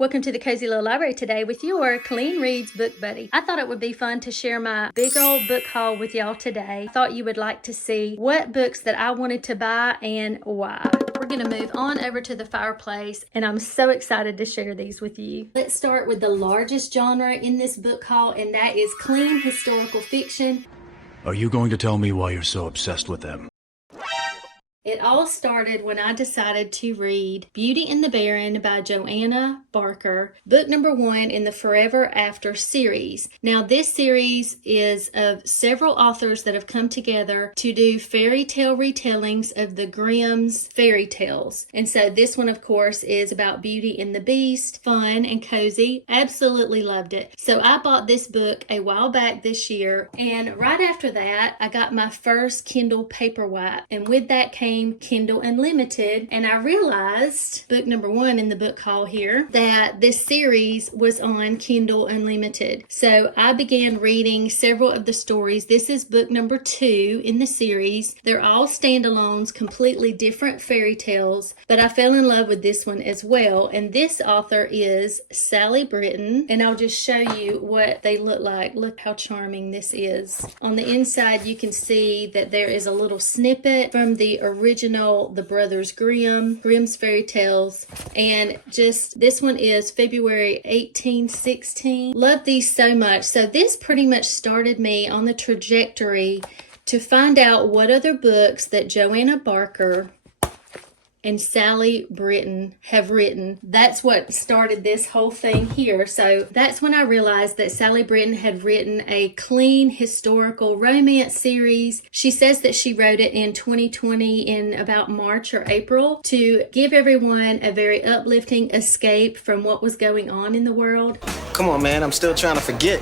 Welcome to the Cozy Little Library today with your Clean Reads Book Buddy. I thought it would be fun to share my big old book haul with y'all today. I thought you would like to see what books that I wanted to buy and why. We're going to move on over to the fireplace, and I'm so excited to share these with you. Let's start with the largest genre in this book haul, and that is clean historical fiction. Are you going to tell me why you're so obsessed with them? It all started when I decided to read Beauty and the Baron by Joanna Barker, book number 1 in the Forever After series. Now, this series is of several authors that have come together to do fairy tale retellings of the Grimm's fairy tales. And so this one, of course, is about Beauty and the Beast, fun and cozy. Absolutely loved it. So I bought this book a while back this year, and right after that, I got my first Kindle Paperwhite, and with that came Kindle Unlimited, and I realized, book number 1 in the book haul here, that this series was on Kindle Unlimited. So I began reading several of the stories. This is book number 2 in the series. They're all standalones, completely different fairy tales, but I fell in love with this one as well, and this author is Sally Britton, and I'll just show you what they look like. Look how charming this is. On the inside, you can see that there is a little snippet from the original The Brothers Grimm's fairy tales, and just this one is February 1816. Love these so much. So this pretty much started me on the trajectory to find out what other books that Joanna Barker and Sally Britton have written. That's what started this whole thing here. So that's when I realized that Sally Britton had written a clean historical romance series. She says that she wrote it in 2020 in about March or April to give everyone a very uplifting escape from what was going on in the world. Come on, man, I'm still trying to forget.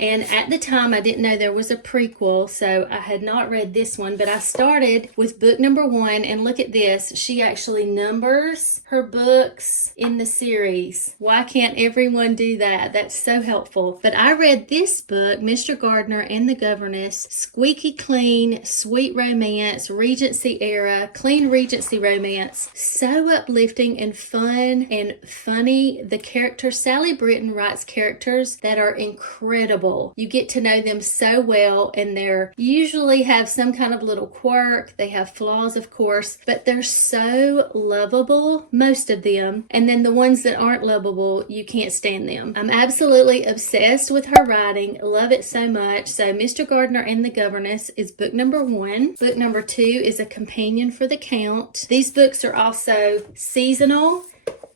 And at the time, I didn't know there was a prequel, so I had not read this one, but I started with book number 1, and look at this. She actually numbers her books in the series. Why can't everyone do that? That's so helpful. But I read this book, Mr. Gardner and the Governess, squeaky clean, sweet romance, Regency era, clean Regency romance. So uplifting and fun and funny. The characters, Sally Britton writes characters that are incredible. You get to know them so well, and they're usually have some kind of little quirk. They have flaws, of course, but they're so lovable, most of them. And then the ones that aren't lovable, you can't stand them. I'm absolutely obsessed with her writing. Love it so much. So Mr. Gardner and the Governess is book number 1. Book number 2 is A Companion for the Count. These books are also seasonal.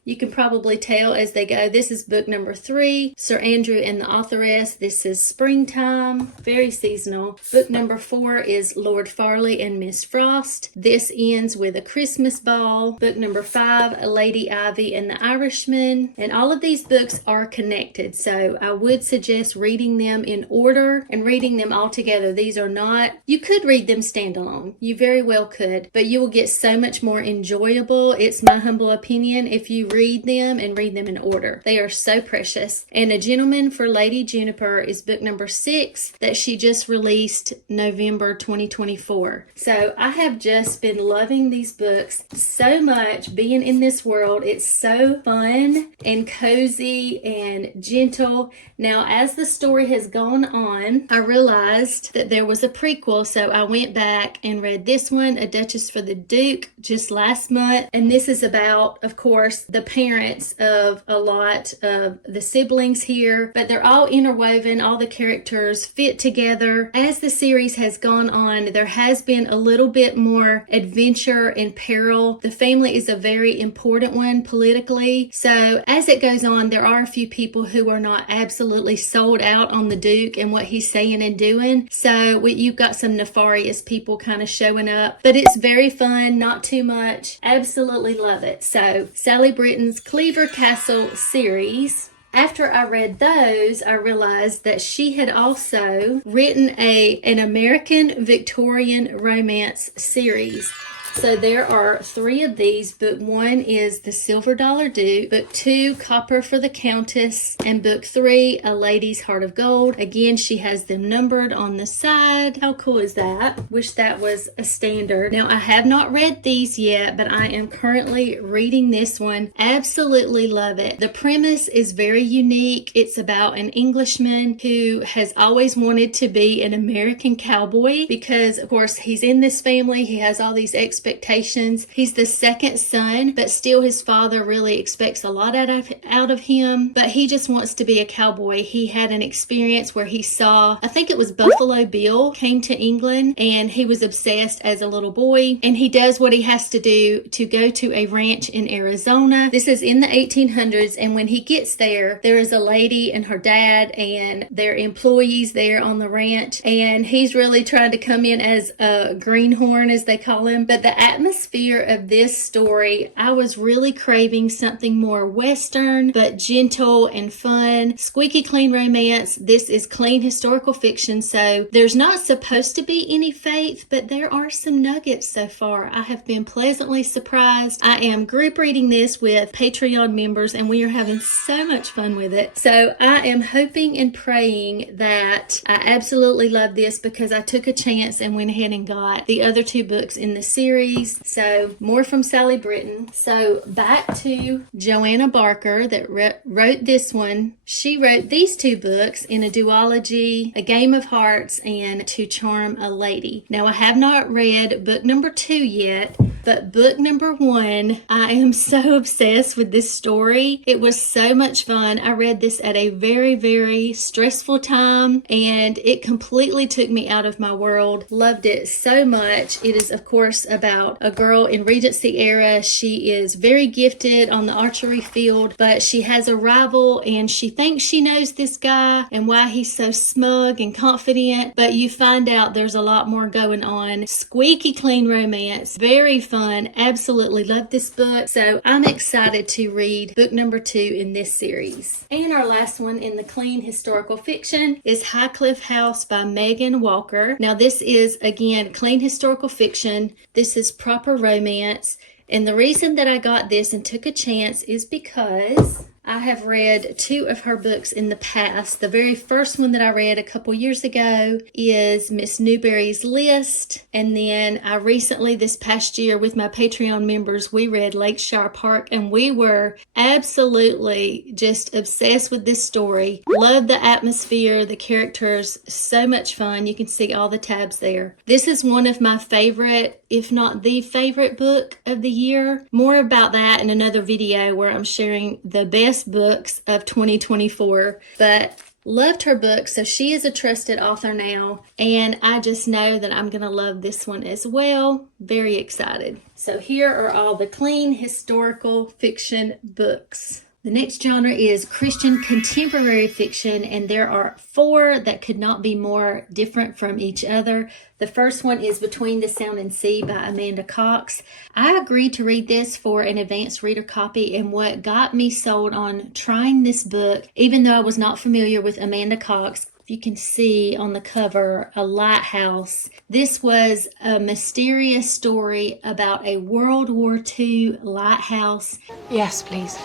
You can probably tell as they go. This is book number 3, Sir Andrew and the Authoress. This is springtime, very seasonal. Book number 4 is Lord Farleigh and Miss Frost. This ends with a Christmas ball. Book number 5, Lady Ivy and the Irishman. And all of these books are connected, so I would suggest reading them in order and reading them all together. These are not, you could read them standalone. You very well could, but you will get so much more enjoyable. It's my humble opinion if you read them and read them in order. They are so precious. And A Gentleman for Lady Juniper is book number 6 that she just released November 2024. So I have just been loving these books so much, being in this world. It's so fun and cozy and gentle. Now, as the story has gone on, I realized that there was a prequel, so I went back and read this one, A Duchess for the Duke, just last month. And this is about, of course, the parents of a lot of the siblings here, but they're all interwoven. All the characters fit together. As the series has gone on, there has been a little bit more adventure and peril. The family is a very important one politically. So as it goes on, there are a few people who are not absolutely sold out on the Duke and what he's saying and doing. So you've got some nefarious people kind of showing up, but it's very fun, not too much. Absolutely love it. So Sally Britton's Clairvoir Castle series. After I read those, I realized that she had also written an American Victorian romance series. So there are 3 of these. Book 1 is The Silver Dollar Duke. Book 2, Copper for the Countess. And book 3, A Lady's Heart of Gold. Again, she has them numbered on the side. How cool is that? Wish that was a standard. Now, I have not read these yet, but I am currently reading this one. Absolutely love it. The premise is very unique. It's about an Englishman who has always wanted to be an American cowboy because, of course, he's in this family. He has all these expectations. He's the second son, but still his father really expects a lot out of him. But he just wants to be a cowboy. He had an experience where he saw, I think it was Buffalo Bill came to England, and he was obsessed as a little boy. And he does what he has to do to go to a ranch in Arizona. This is in the 1800s, and when he gets there, there is a lady and her dad and their employees there on the ranch, and he's really trying to come in as a greenhorn, as they call him. But the atmosphere of this story, I was really craving something more Western, but gentle and fun. Squeaky clean romance. This is clean historical fiction, so there's not supposed to be any faith, but there are some nuggets so far. I have been pleasantly surprised. I am group reading this with Patreon members, and we are having so much fun with it. So I am hoping and praying that I absolutely love this because I took a chance and went ahead and got the other 2 books in the series. So more from Sally Britton. So back to Joanna Barker that wrote this one. She wrote these 2 books in a duology, A Game of Hearts and To Charm a Lady. Now, I have not read book number 2 yet, but book number 1, I am so obsessed with this story. It was so much fun. I read this at a very, very stressful time, and it completely took me out of my world. Loved it so much. It is, of course, about a girl in Regency era. She is very gifted on the archery field, but she has a rival, and she thinks she knows this guy and why he's so smug and confident, but you find out there's a lot more going on. Squeaky clean romance. Very fun. Absolutely love this book. So I'm excited to read book number 2 in this series. And our last one in the clean historical fiction is Highcliffe House by Megan Walker. Now this is, again, clean historical fiction. This is proper romance. And the reason that I got this and took a chance is because I have read 2 of her books in the past. The very first one that I read a couple years ago is Miss Newbury's List. And then I recently, this past year, with my Patreon members, we read Lakeshire Park, and we were absolutely just obsessed with this story. Love the atmosphere, the characters, so much fun. You can see all the tabs there. This is one of my favorite, if not the favorite book of the year. More about that in another video where I'm sharing the best books of 2024, but loved her book. So she is a trusted author now, and I just know that I'm gonna love this one as well. Very excited. So here are all the clean historical fiction books. The next genre is Christian contemporary fiction, and there are 4 that could not be more different from each other. The first one is Between the Sound and Sea by Amanda Cox. I agreed to read this for an advanced reader copy, and what got me sold on trying this book, even though I was not familiar with Amanda Cox, you can see on the cover a lighthouse. This was a mysterious story about a World War II lighthouse. Yes, please.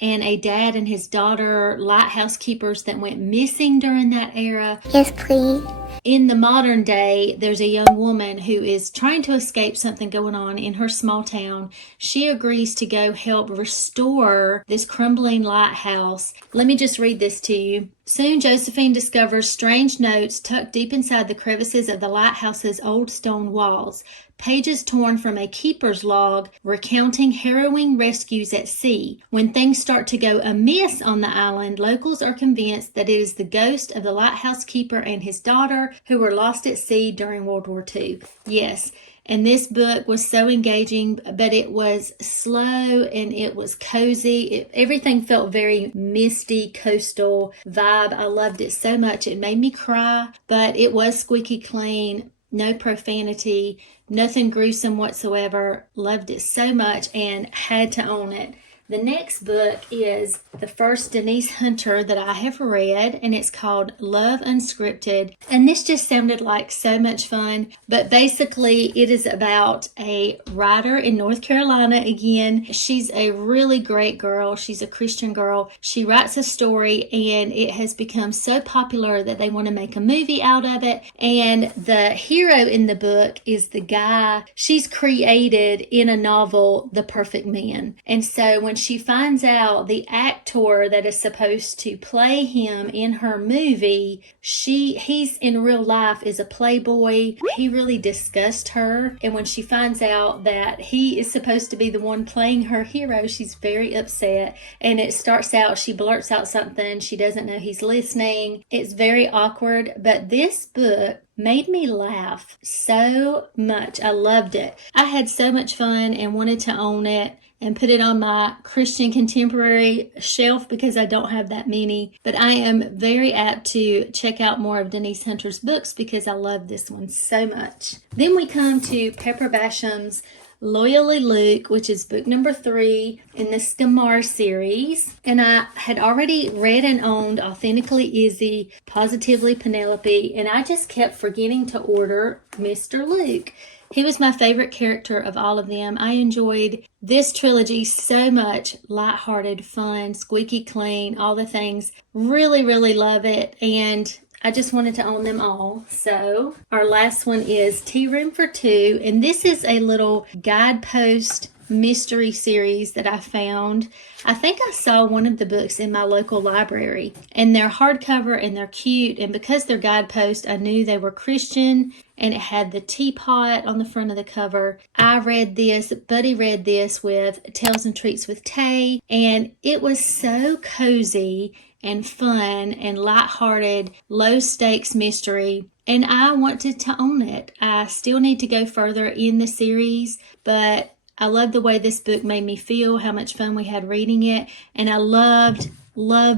And a dad and his daughter, lighthouse keepers that went missing during that era. Yes, please. In the modern day, there's a young woman who is trying to escape something going on in her small town. She agrees to go help restore this crumbling lighthouse. Let me just read this to you. Soon, Josephine discovers strange notes tucked deep inside the crevices of the lighthouse's old stone walls. Pages torn from a keeper's log recounting harrowing rescues at sea. When things start to go amiss on the island, locals are convinced that it is the ghost of the lighthouse keeper and his daughter who were lost at sea during World War II. Yes. And this book was so engaging, but it was slow and it was cozy. Everything felt very misty, coastal vibe. I loved it so much. It made me cry, but it was squeaky clean, no profanity, nothing gruesome whatsoever. Loved it so much and had to own it. The next book is the first Denise Hunter that I have read, and it's called Love Unscripted. And this just sounded like so much fun, but basically it is about a writer in North Carolina again. She's a really great girl. She's a Christian girl. She writes a story, and it has become so popular that they want to make a movie out of it. And the hero in the book is the guy she's created in a novel, The Perfect Man. And so when she finds out the actor that is supposed to play him in her movie, he's in real life is a playboy. He really disgusts her. And when she finds out that he is supposed to be the one playing her hero, she's very upset. And it starts out, she blurts out something. She doesn't know he's listening. It's very awkward. But this book made me laugh so much. I loved it. I had so much fun and wanted to own it and put it on my Christian contemporary shelf because I don't have that many. But I am very apt to check out more of Denise Hunter's books because I love this one so much. Then we come to Pepper Basham's Loyally Luke, which is book number 3 in the Scamar series. And I had already read and owned Authentically Izzy, Positively Penelope, and I just kept forgetting to order Mr. Luke. He was my favorite character of all of them. I enjoyed this trilogy so much. Lighthearted, fun, squeaky clean, all the things. Really, really love it. And I just wanted to own them all. So our last one is Tea Room for Two. And this is a little guidepost mystery series that I found. I think I saw one of the books in my local library, and they're hardcover and they're cute, and because they're guideposts, I knew they were Christian, and it had the teapot on the front of the cover. I read this, Buddy read this with Tales and Treats with Tay, and it was so cozy and fun and lighthearted, low stakes mystery. And I wanted to own it. I still need to go further in the series, but I love the way this book made me feel, how much fun we had reading it, and I loved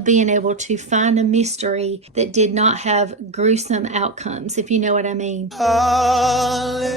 being able to find a mystery that did not have gruesome outcomes, if you know what I mean. Hallelujah.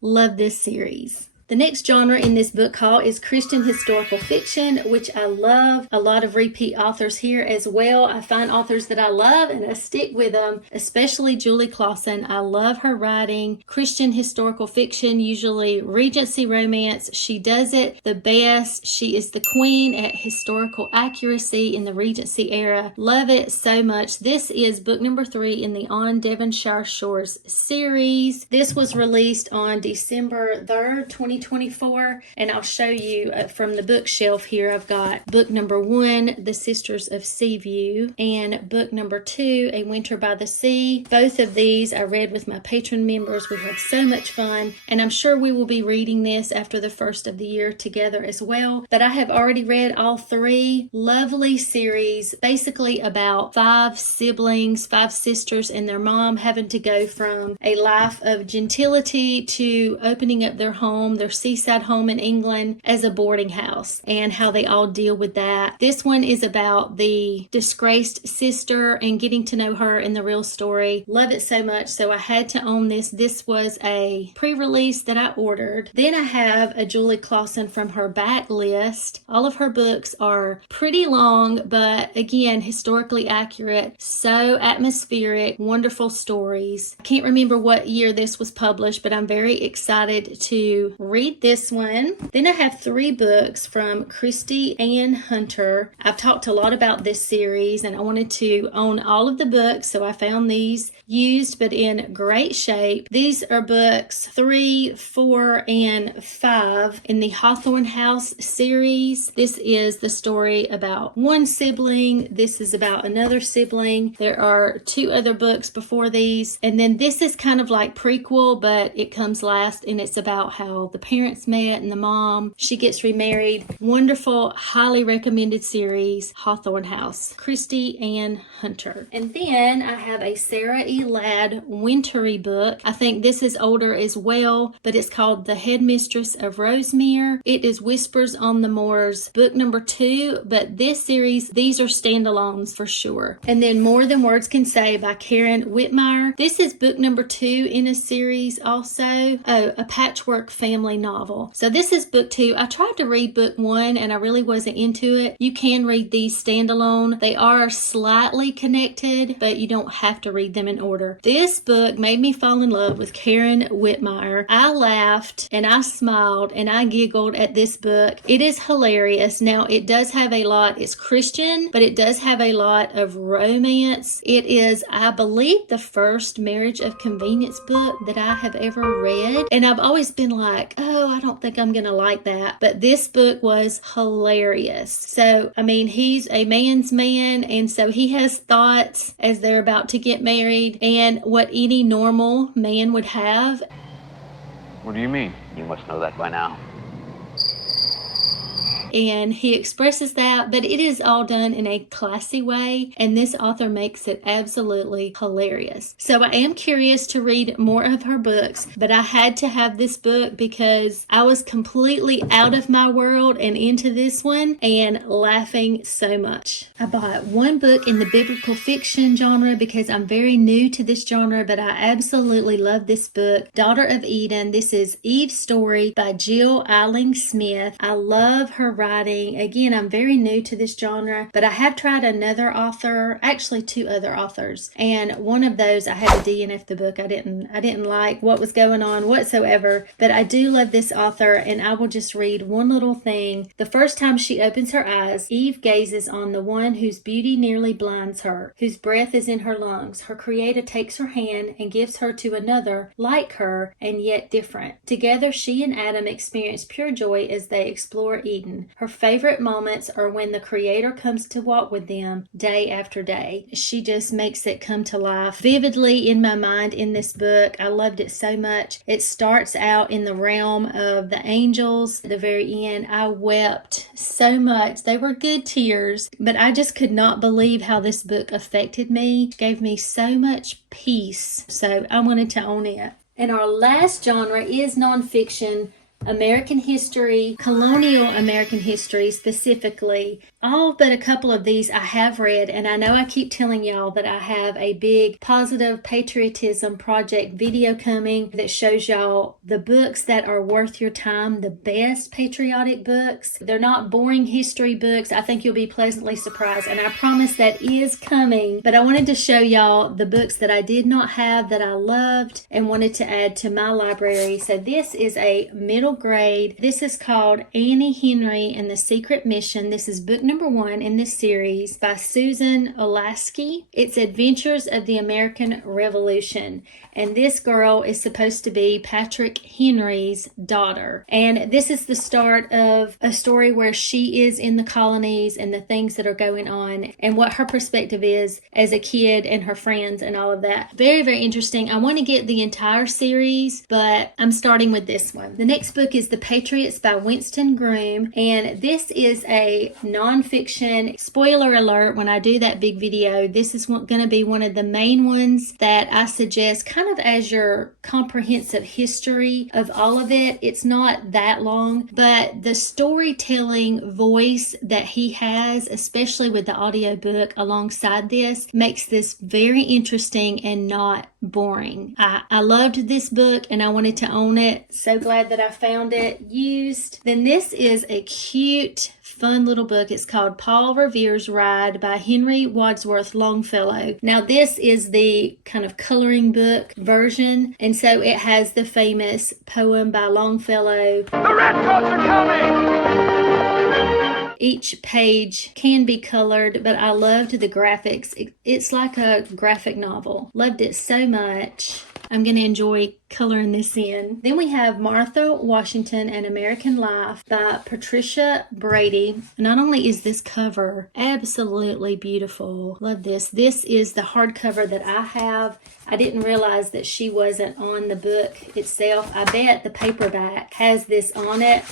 Love this series. The next genre in this book haul is Christian historical fiction, which I love. A lot of repeat authors here as well. I find authors that I love and I stick with them, especially Julie Clausen. I love her writing. Christian historical fiction, usually Regency romance. She does it the best. She is the queen at historical accuracy in the Regency era. Love it so much. This is book number 3 in the On Devonshire Shores series. This was released on December 3rd, 2024, and I'll show you from the bookshelf here. I've got book number 1, The Sisters of Seaview, and book number 2, A Winter by the Sea. Both of these I read with my patron members. We had so much fun, and I'm sure we will be reading this after the first of the year together as well. But I have already read all 3. Lovely series, basically about 5 siblings, 5 sisters and their mom having to go from a life of gentility to opening up their home, their seaside home in England, as a boarding house, and how they all deal with that. This one is about the disgraced sister and getting to know her in the real story. Love it so much, so I had to own this. This was a pre-release that I ordered. Then I have a Julie Clausen from her backlist. All of her books are pretty long, but again, historically accurate, so atmospheric, wonderful stories. I can't remember what year this was published, but I'm very excited to read this one. Then I have 3 books from Christy Ann Hunter. I've talked a lot about this series and I wanted to own all of the books, so I found these used but in great shape. These are books 3, 4, and 5 in the Hawthorne House series. This is the story about one sibling. This is about another sibling. There are 2 other books before these, and then this is kind of like prequel, but it comes last, and it's about how the parents met and the mom, she gets remarried. Wonderful, highly recommended series, Hawthorne House. Christy Ann Hunter. And then I have a Sarah E. Ladd wintry book. I think this is older as well, but it's called The Headmistress of Rosemere. It is Whispers on the Moors, book number 2, but this series, these are standalones for sure. And then More Than Words Can Say by Karen Whitmire. This is book number 2 in a series also. Oh, A Patchwork Family family novel. So this is book 2. I tried to read book 1 and I really wasn't into it. You can read these standalone. They are slightly connected, but you don't have to read them in order. This book made me fall in love with Karen Whitmire. I laughed and I smiled and I giggled at this book. It is hilarious. Now, it does have a lot, it's Christian, but it does have a lot of romance. It is, I believe, the first marriage of convenience book that I have ever read. And I've always been like, oh, I don't think I'm going to like that. But this book was hilarious. So, I mean, he's a man's man, and so he has thoughts as they're about to get married and what any normal man would have. What do you mean? You must know that by now. And he expresses that, but it is all done in a classy way, and this author makes it absolutely hilarious. So I am curious to read more of her books, but I had to have this book because I was completely out of my world and into this one and laughing so much. I bought one book in the biblical fiction genre because I'm very new to this genre, but I absolutely love this book, Daughter of Eden. This is Eve's Story by Jill Eiling Smith. I love her writing. Again, I'm very new to this genre, but I have tried another author, actually 2 other authors, and one of those I had to DNF the book. I didn't like what was going on whatsoever, but I do love this author, and I will just read one little thing. The first time she opens her eyes, Eve gazes on the one whose beauty nearly blinds her, whose breath is in her lungs. Her creator takes her hand and gives her to another like her and yet different. Together, she and Adam experience pure joy as they explore Eden. Her favorite moments are when the creator comes to walk with them day after day. She just makes it come to life vividly in my mind in this book. I loved it so much. It starts out in the realm of the angels. At the very end, I wept so much. They were good tears, but I just could not believe how this book affected me. It gave me so much peace. So I wanted to own it. And our last genre is nonfiction. American history, colonial American history specifically. All but a couple of these I have read, and I know I keep telling y'all that I have a big positive patriotism project video coming that shows y'all the books that are worth your time, the best patriotic books. They're not boring history books. I think you'll be pleasantly surprised, and I promise that is coming. But I wanted to show y'all the books that I did not have that I loved and wanted to add to my library. So this is a middle grade. This is called Annie Henry and the Secret Mission. This is book number 1 in this series by Susan Olaski. It's Adventures of the American Revolution. And this girl is supposed to be Patrick Henry's daughter. And this is the start of a story where she is in the colonies and the things that are going on and what her perspective is as a kid and her friends and all of that. Very, very interesting. I want to get the entire series, but I'm starting with this one. The next book is The Patriots by Winston Groom. And this is a nonfiction. Spoiler alert, when I do that big video, this is going to be one of the main ones that I suggest kind of as your comprehensive history of all of it. It's not that long, but the storytelling voice that he has, especially with the audiobook alongside this, makes this very interesting and not boring. I loved this book and I wanted to own it. So glad that I found it used. Then this is a cute, fun little book. It's called Paul Revere's Ride by Henry Wadsworth Longfellow. Now this is the kind of coloring book version, and so it has the famous poem by Longfellow. The redcoats are coming! Each page can be colored, but I loved the graphics. It's like a graphic novel. Loved it so much. I'm going to enjoy coloring this in. Then we have Martha Washington and American Life by Patricia Brady. Not only is this cover absolutely beautiful, love this. This is the hardcover that I have. I didn't realize that she wasn't on the book itself. I bet the paperback has this on it.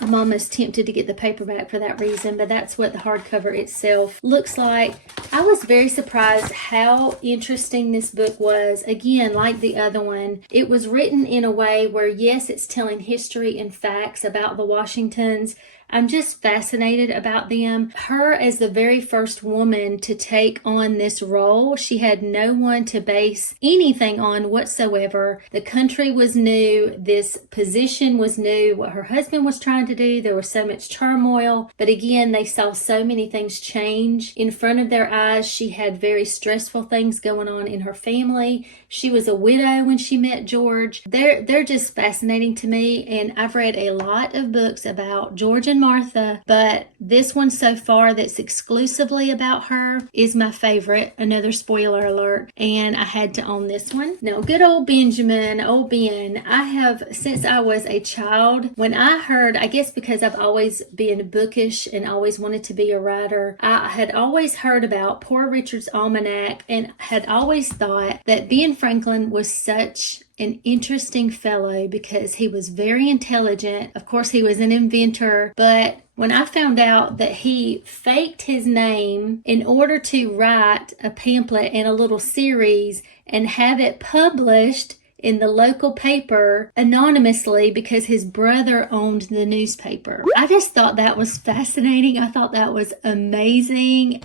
I'm almost tempted to get the paperback for that reason, but that's what the hardcover itself looks like. I I was very surprised how interesting this book was. Again, like the other one, it was written in a way where, yes, it's telling history and facts about the Washingtons. I'm just fascinated about them. Her as the very first woman to take on this role, she had no one to base anything on whatsoever. The country was new. This position was new. What her husband was trying to do, there was so much turmoil. But again, they saw so many things change in front of their eyes. She had very stressful things going on in her family. She was a widow when she met George. They're just fascinating to me, and I've read a lot of books about George and Martha, but this one so far that's exclusively about her is my favorite. Another spoiler alert, and I had to own this one. Now, good old Benjamin, old Ben, I have, since I was a child, when I heard, I guess because I've always been bookish and always wanted to be a writer, I had always heard about Poor Richard's Almanac and had always thought that Ben Franklin was such an interesting fellow because he was very intelligent. Of course, he was an inventor, but when I found out that he faked his name in order to write a pamphlet and a little series and have it published in the local paper anonymously because his brother owned the newspaper, I just thought that was fascinating. I thought that was amazing.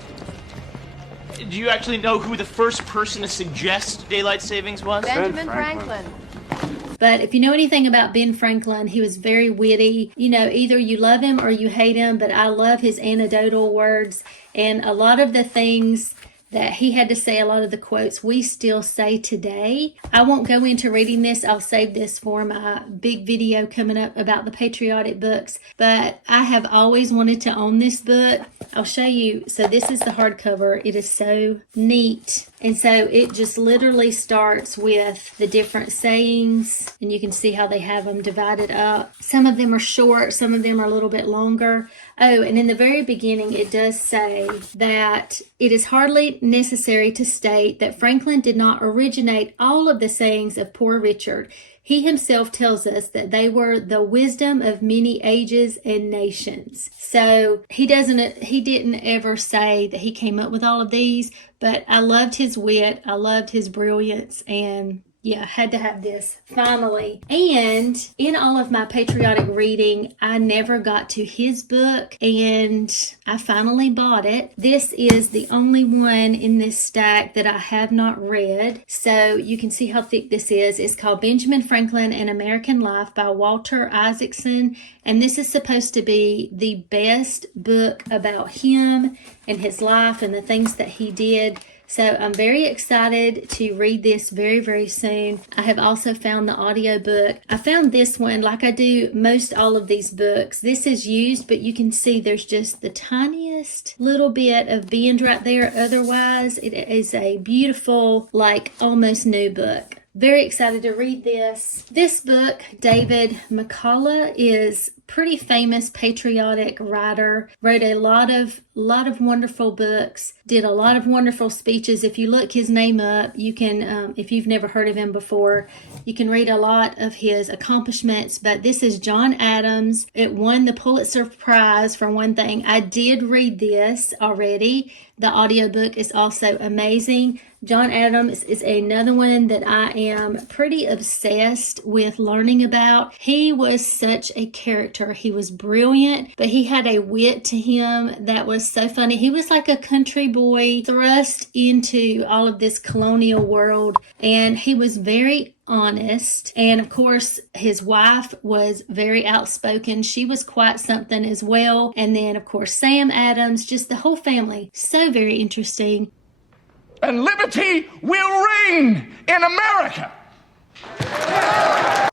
Do you actually know who the first person to suggest daylight savings was? Benjamin Franklin. But if you know anything about Ben Franklin, he was very witty. You know, either you love him or you hate him, but I love his anecdotal words. And a lot of the things that he had to say, a lot of the quotes we still say today. I won't go into reading this. I'll save this for my big video coming up about the patriotic books. But I have always wanted to own this book. I'll show you. So this is the hardcover. It is so neat. And so it just literally starts with the different sayings, and you can see how they have them divided up. Some of them are short, some of them are a little bit longer. Oh, and in the very beginning, it does say that it is hardly necessary to state that Franklin did not originate all of the sayings of Poor Richard. He himself tells us that they were the wisdom of many ages and nations. So he didn't ever say that he came up with all of these, but I loved his wit. I loved his brilliance, and yeah, had to have this finally. And in all of my patriotic reading, I never got to his book, and I finally bought it. This is the only one in this stack that I have not read. So you can see how thick this is. It's called Benjamin Franklin, An American Life by Walter Isaacson. And this is supposed to be the best book about him and his life and the things that he did. So I'm very excited to read this very, very soon. I have also found the audiobook. I found this one, like I do most all of these books. This is used, but you can see there's just the tiniest little bit of bend right there. Otherwise, it is a beautiful, like almost new book. Very excited to read this. This book, David McCullough, is pretty famous patriotic writer, wrote a lot of wonderful books, did a lot of wonderful speeches. If you look his name up, you can, if you've never heard of him before, you can read a lot of his accomplishments. But this is John Adams. It won the Pulitzer Prize for one thing. I did read this already. The audiobook is also amazing. John Adams is another one that I am pretty obsessed with learning about. He was such a character. He was brilliant, but he had a wit to him that was so funny. He was like a country boy thrust into all of this colonial world, and he was very honest. And of course, his wife was very outspoken. She was quite something as well. And then, of course, Sam Adams, just the whole family. So very interesting. And liberty will reign in America.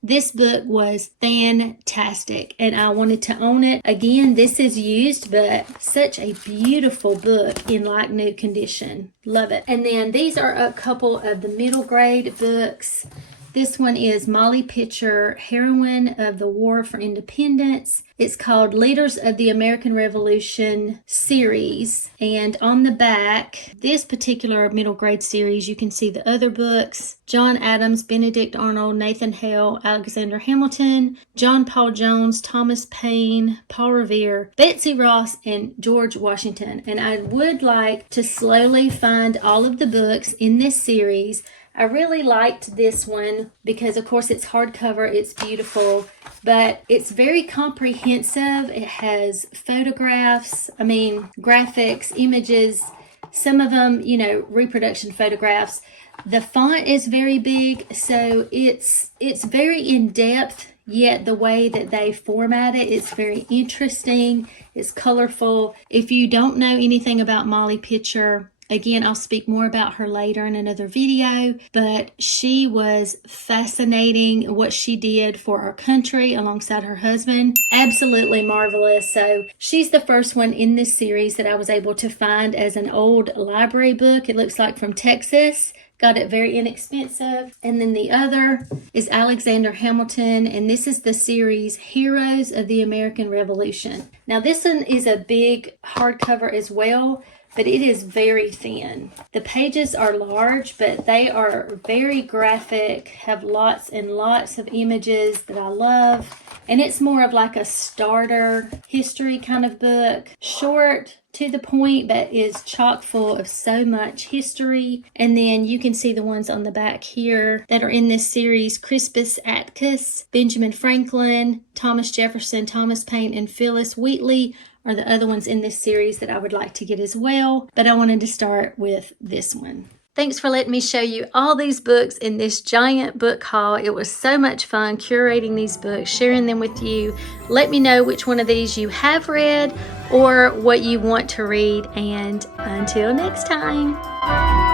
This book was fantastic, and I wanted to own it. Again, this is used, but such a beautiful book in like new condition. Love it. And then these are a couple of the middle grade books. This one is Molly Pitcher, Heroine of the War for Independence. It's called Leaders of the American Revolution series. And on the back, this particular middle grade series, you can see the other books. John Adams, Benedict Arnold, Nathan Hale, Alexander Hamilton, John Paul Jones, Thomas Paine, Paul Revere, Betsy Ross, and George Washington. And I would like to slowly find all of the books in this series. I really liked this one because, of course, it's hardcover, it's beautiful, but it's very comprehensive. It has photographs, graphics, images, some of them, reproduction photographs. The font is very big, so it's very in-depth, yet the way that they format it is very interesting. It's colorful. If you don't know anything about Molly Pitcher, again, I'll speak more about her later in another video, but she was fascinating what she did for our country alongside her husband. Absolutely marvelous. So she's the first one in this series that I was able to find as an old library book. It looks like from Texas. Got it very inexpensive. And then the other is Alexander Hamilton, and this is the series Heroes of the American Revolution. Now this one is a big hardcover as well, but it is very thin. The pages are large, but they are very graphic, have lots and lots of images that I love. And it's more of like a starter history kind of book. Short, to the point, but is chock full of so much history. And then you can see the ones on the back here that are in this series: Crispus Attucks, Benjamin Franklin, Thomas Jefferson, Thomas Paine, and Phyllis Wheatley are the other ones in this series that I would like to get as well. But I wanted to start with this one. Thanks for letting me show you all these books in this giant book haul. It was so much fun curating these books, sharing them with you. Let me know which one of these you have read or what you want to read. And until next time.